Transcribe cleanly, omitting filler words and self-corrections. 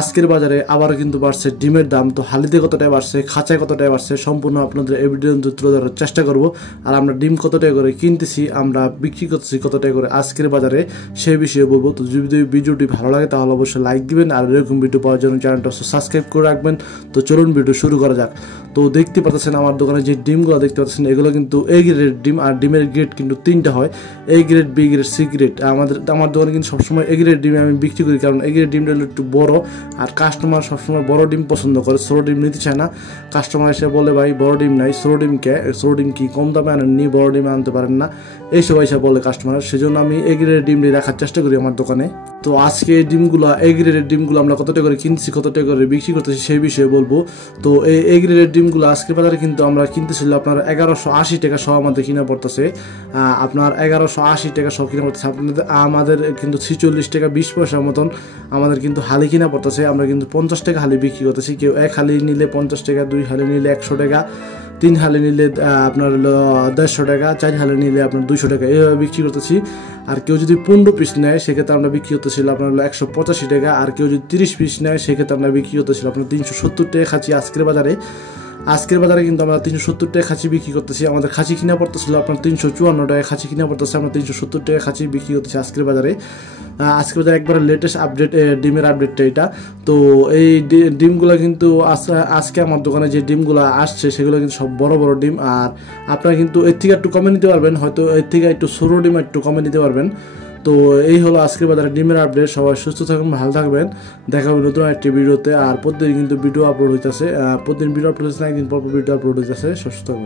আজকের বাজারে আবারও কিন্তু বাড়ছে ডিমের দাম। তো হালিতে কতটায় বাড়ছে, খাঁচায় কতটায় বাড়ছে, সম্পূর্ণ আপনাদের এই ভিডিও তুলে ধরার চেষ্টা করব। আর আমরা ডিম কত টাকা করে কিনতেছি, আমরা বিক্রি করতেছি কত টাকা করে আজকের বাজারে, সেই বিষয়ে বলবো। তো যদি ভিডিওটি ভালো লাগে তাহলে অবশ্যই লাইক দিবেন, আর এরকম ভিডিও পাওয়ার জন্য চ্যানেলটা সাবস্ক্রাইব করে রাখবেন। তো চলুন ভিডিও শুরু করা যাক। তো দেখতে পাচ্ছেন আমার দোকানে যে ডিমগুলো দেখতে পাচ্ছেন, এগুলো কিন্তু এ গ্রেডের ডিম। আর ডিমের গ্রেড কিন্তু তিনটা হয়, A grade, B grade, C grade. আমার দোকানে কিন্তু সবসময় এ গ্রেড ডিম আমি বিক্রি করি, কারণ এ গ্রেড ডিমটা হলো একটু বড়, আর কাস্টমার সবসময় বড় ডিম পছন্দ করে, ছোটো ডিম নিতে চায় না। কাস্টমার এসে বলে ভাই বড় ডিম নাই, ছোটো ডিম কি কম দামে আনেননি, বড় ডিম আনতে পারেন না, এইসব এসে বলে কাস্টমার। সেজন্য আমি এ গ্রেডের ডিমটি রাখার চেষ্টা করি আমার দোকানে। তো আজকে এই ডিমগুলো, এ গ্রেডের ডিমগুলো আমরা কত টাকা করে কিনছি, কত টাকা করে বিক্রি করতেছি, সেই বিষয়ে বলবো। তো এই এ গ্রেডের ডিমগুলো আজকের বাজারে কিন্তু আমরা কিনতেছিল আপনার 1180 টাকা সহ আমাদের কিনা পড়তেছে। আপনার 1180 টাকা সহ কিনা পড়তেছে। আপনাদের আমাদের কিন্তু 46 টাকা 20 পয়সার মতন আমাদের কিন্তু হালি কিনা পড়তেছে। আমরা কিন্তু 50 টাকা হালি বিক্রি করতেছি। কেউ এক হালি নিলে 50 টাকা, 2 হালি নিলে 100 টাকা, 3 হালি নিলে আপনার 150 টাকা, 4 হালি নিলে আপনার 200 টাকা, এইভাবে বিক্রি করতেছি। আর কেউ যদি 15 পিস নেয় সেক্ষেত্রে আমরা বিক্রি করতেছিল আপনার 185 টাকা। আর কেউ যদি 30 পিস নেয় সেক্ষেত্রে আমরা বিক্রি করতেছিল আপনার 370 টাকা খাচ্ছি আজকের বাজারে। আজকের বাজারে কিন্তু আমরা 370 টাকা খাঁচি বিক্রি করতেছি। আমাদের খাঁচি কিনা পড়তেছিল আপনার 354 টাকা খাঁচি কিনা পড়তেছে, আমরা 370 টাকা খাঁচি বিক্রি করতেছি আজকের বাজারে। আজকের বাজারে একবারে লেটেস্ট আপডেট, ডিমের আপডেটটা এটা। তো এই ডিমগুলো কিন্তু আজকে আমার দোকানে যে ডিমগুলো আসছে সেগুলো কিন্তু সব বড় বড় ডিম। আর আপনারা কিন্তু এর থেকে একটু কমে নিতে পারবেন, হয়তো এর থেকে একটু ছোটো ডিম একটু কমে নিতে পারবেন। তো এই হলো আজকের বাজারে ডিমের আপডেট। সবাই সুস্থ থাকবেন, ভালো থাকবেন, দেখা হবে নতুন একটি ভিডিওতে। আর প্রতিদিন কিন্তু ভিডিও আপলোড হইতেছে, প্রতিদিন ভিডিও আপলোড হচ্ছে না, একদিন পর ভিডিও আপলোড হইতেছে। সুস্থ থাকবেন।